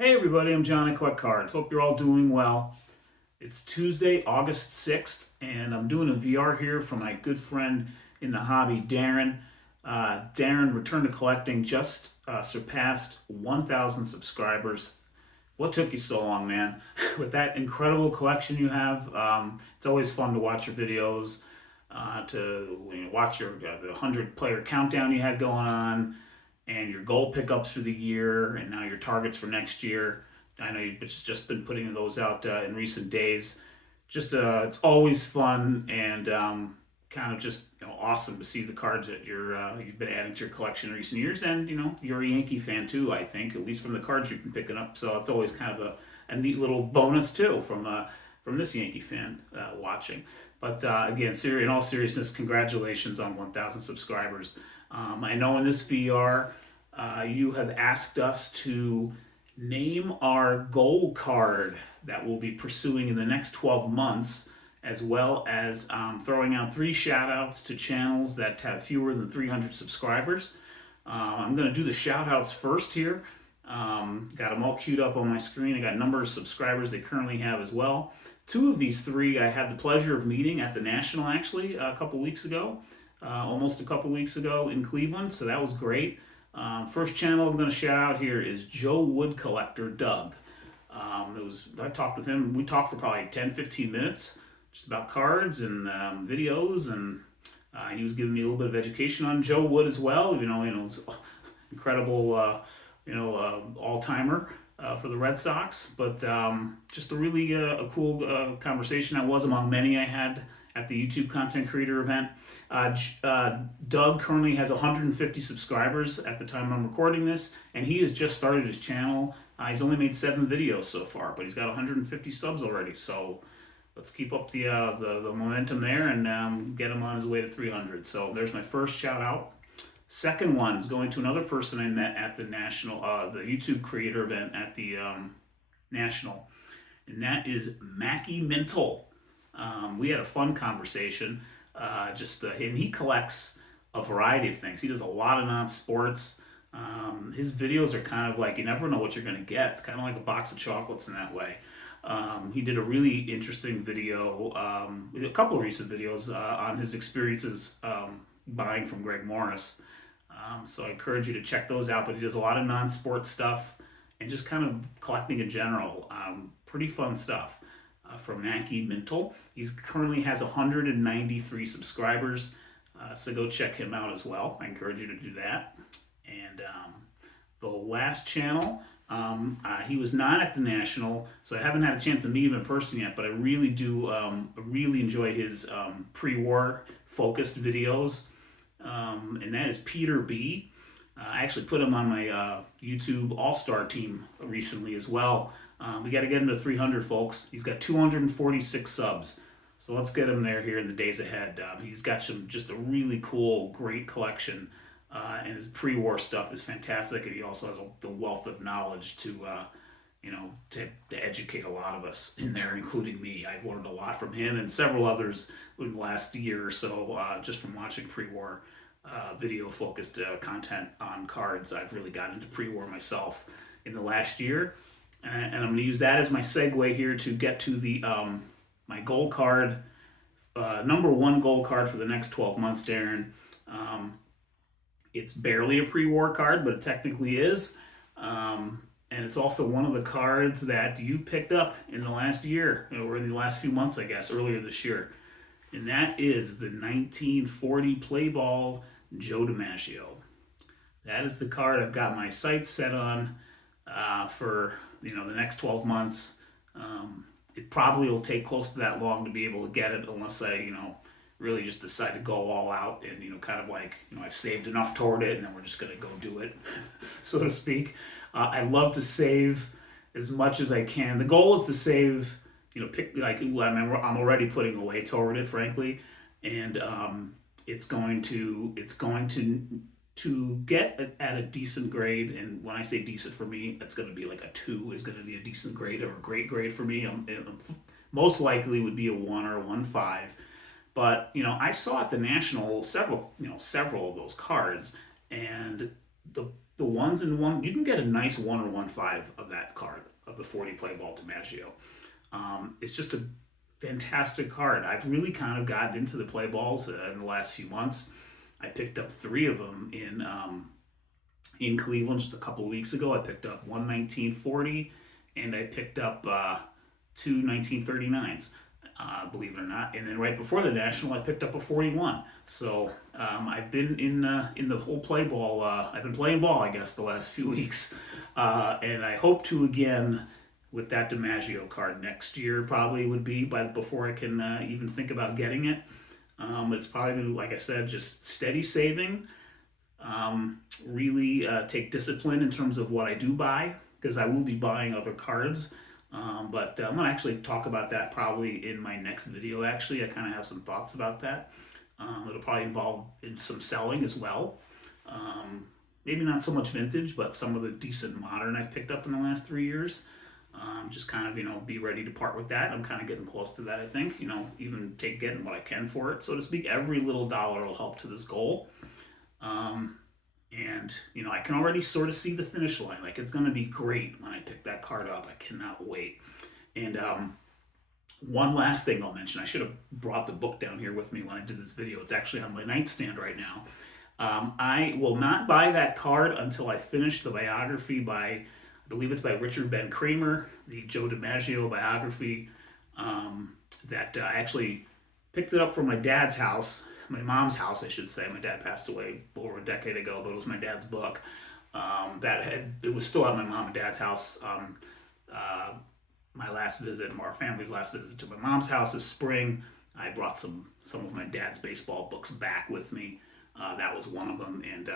Hey everybody, I'm John. I collect cards. Hope you're all doing well. It's Tuesday, August 6th, and I'm doing a VR here for my good friend in the hobby, Darren. Darren, Return to Collecting, just surpassed 1,000 subscribers. What took you so long, man? With that incredible collection you have, it's always fun to watch your videos, watch the 100-player countdown you had going on, and your goal pickups for the year, and now your targets for next year. I know you've just been putting those out in recent days. It's always fun and kind of just awesome to see the cards that you've been adding to your collection in recent years. And you're a Yankee fan too, I think, at least from the cards you've been picking up. So it's always kind of a neat little bonus too from this Yankee fan watching. But again, in all seriousness, congratulations on 1,000 subscribers. I know in this VR, you have asked us to name our goal card that we'll be pursuing in the next 12 months, as well as throwing out 3 shoutouts to channels that have fewer than 300 subscribers. I'm going to do the shoutouts first here. Got them all queued up on my screen. I got a number of subscribers they currently have as well. 2 of these 3 I had the pleasure of meeting at the National, actually, a couple weeks ago. Almost a couple weeks ago in Cleveland, so that was great. First channel I'm going to shout out here is JoeWoodCollector, Doug. I talked with him. We talked for probably 10-15 minutes just about cards and videos, and he was giving me a little bit of education on Joe Wood as well. Incredible, all-timer for the Red Sox. But just a really a cool conversation that was among many I had at the YouTube Content Creator event. Doug currently has 150 subscribers at the time I'm recording this, and he has just started his channel. He's only made 7 videos so far, but he's got 150 subs already. So let's keep up the momentum there and get him on his way to 300. So there's my first shout out. Second one is going to another person I met at the National, the YouTube Creator event at the National, and that is Mackie Mintle. We had a fun conversation. And he collects a variety of things. He does a lot of non-sports. His videos are kind of like, you never know what you're going to get. It's kind of like a box of chocolates in that way. He did a really interesting video, a couple of recent videos on his experiences buying from Greg Morris. So I encourage you to check those out. But he does a lot of non-sports stuff and just kind of collecting in general. Pretty fun stuff. From Mackie Mintle. He currently has 193 subscribers, so go check him out as well. I encourage you to do that. And the last channel, he was not at the National, so I haven't had a chance to meet him in person yet, but I really do really enjoy his pre-war focused videos, and that is Peter B. I actually put him on my YouTube All-Star team recently as well. We got to get him to 300, folks. He's got 246 subs. So let's get him there here in the days ahead. He's got just a really cool, great collection. And his pre-war stuff is fantastic. And he also has the wealth of knowledge to educate a lot of us in there, including me. I've learned a lot from him and several others in the last year or so, just from watching pre-war video-focused content on cards. I've really gotten into pre-war myself in the last year. And I'm going to use that as my segue here to get to the my goal card, number 1 goal card for the next 12 months, Darren. It's barely a pre-war card, but it technically is. And it's also one of the cards that you picked up in the last year, or in the last few months, I guess, earlier this year. And that is the 1940 Play Ball Joe DiMaggio. That is the card I've got my sights set on for the next 12 months. It probably will take close to that long to be able to get it, unless I really just decide to go all out and kind of like I've saved enough toward it and then we're just going to go do it, so to speak. I love to save as much as I can. The goal is to save, I'm already putting away toward it, frankly, and it's going to get at a decent grade. And when I say decent for me, it's going to be like a 2 is going to be a decent grade, or a great grade for me. Most likely would be a 1 or a 1.5. But I saw at the National several of those cards, and the ones in one, you can get a nice 1 or 1/5 of that card of the 40 play ball DiMaggio. It's just a fantastic card. I've really kind of gotten into the play balls in the last few months. I picked up 3 of them in Cleveland just a couple of weeks ago. I picked up one 1940, and I picked up 2 1939s. Believe it or not. And then right before the National, I picked up a 41. So I've been in the whole play ball. I've been playing ball, I guess, the last few weeks. And I hope to again with that DiMaggio card next year. Probably would be before I can even think about getting it. It's probably, like I said, just steady saving. Really take discipline in terms of what I do buy, because I will be buying other cards. But I'm going to actually talk about that probably in my next video, actually. I kind of have some thoughts about that. It'll probably involve in some selling as well. Maybe not so much vintage, but some of the decent modern I've picked up in the last 3 years. Just kind of, be ready to part with that. I'm kind of getting close to that, I think. Even getting what I can for it, so to speak. Every little dollar will help to this goal. And, I can already sort of see the finish line. Like, it's going to be great when I pick that card up. I cannot wait. And one last thing I'll mention. I should have brought the book down here with me when I did this video. It's actually on my nightstand right now. I will not buy that card until I finish the biography I believe it's by Richard Ben Kramer, the Joe DiMaggio biography. That I actually picked it up from my dad's house. My mom's house, I should say. My dad passed away over a decade ago, but it was my dad's book. It was still at my mom and dad's house. My last visit, our family's last visit to my mom's house this spring, I brought some of my dad's baseball books back with me. That was one of them, and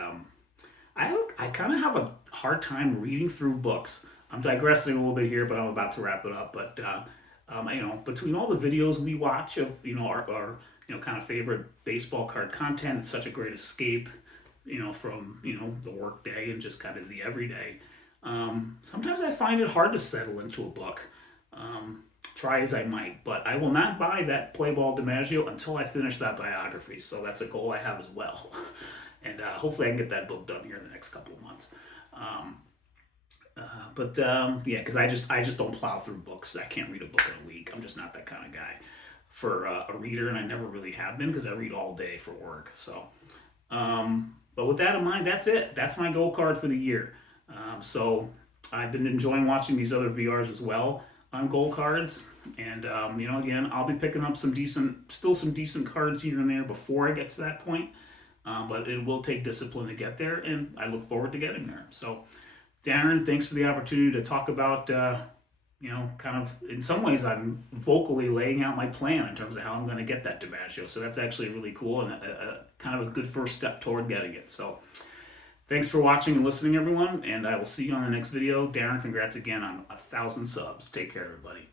I kind of have a hard time reading through books. I'm digressing a little bit here, but I'm about to wrap it up. But between all the videos we watch of our kind of favorite baseball card content, it's such a great escape, from the work day and just kind of the everyday. Sometimes I find it hard to settle into a book. Try as I might, but I will not buy that Play Ball DiMaggio until I finish that biography. So that's a goal I have as well. And hopefully I can get that book done here in the next couple of months. Because I just don't plow through books. I can't read a book in a week. I'm just not that kind of guy for a reader, and I never really have been because I read all day for work. So, but with that in mind, that's it. That's my goal card for the year. So I've been enjoying watching these other VRs as well on goal cards, and again, I'll be picking up some decent cards here and there before I get to that point. But it will take discipline to get there, and I look forward to getting there. So, Darren, thanks for the opportunity to talk about, kind of, in some ways, I'm vocally laying out my plan in terms of how I'm going to get that DiMaggio. So that's actually really cool and a kind of a good first step toward getting it. So, thanks for watching and listening, everyone, and I will see you on the next video. Darren, congrats again on 1,000 subs. Take care, everybody.